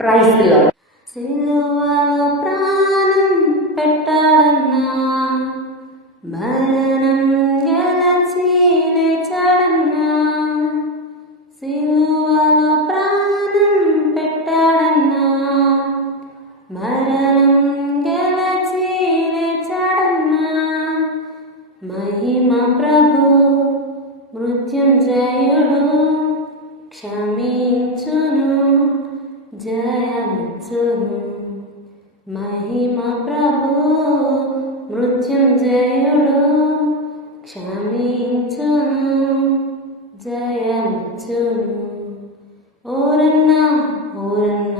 Praise the lord. సిలువలో ప్రాణం పెట్టాడన్నా, మరణం గెలిచి లేచాడన్నా. సిలువలో ప్రాణం పెట్టాడన్నా, మరణం గెలిచి లేచాడన్నా. మహిమ ప్రభు మృత్యుంజయుడు, క్షమించును జయమిచ్చును. మహిమ ప్రభు మృత్యుంజయుడు, క్షమించును జయమిచ్చును. ఓరన్నా ఓరన్నా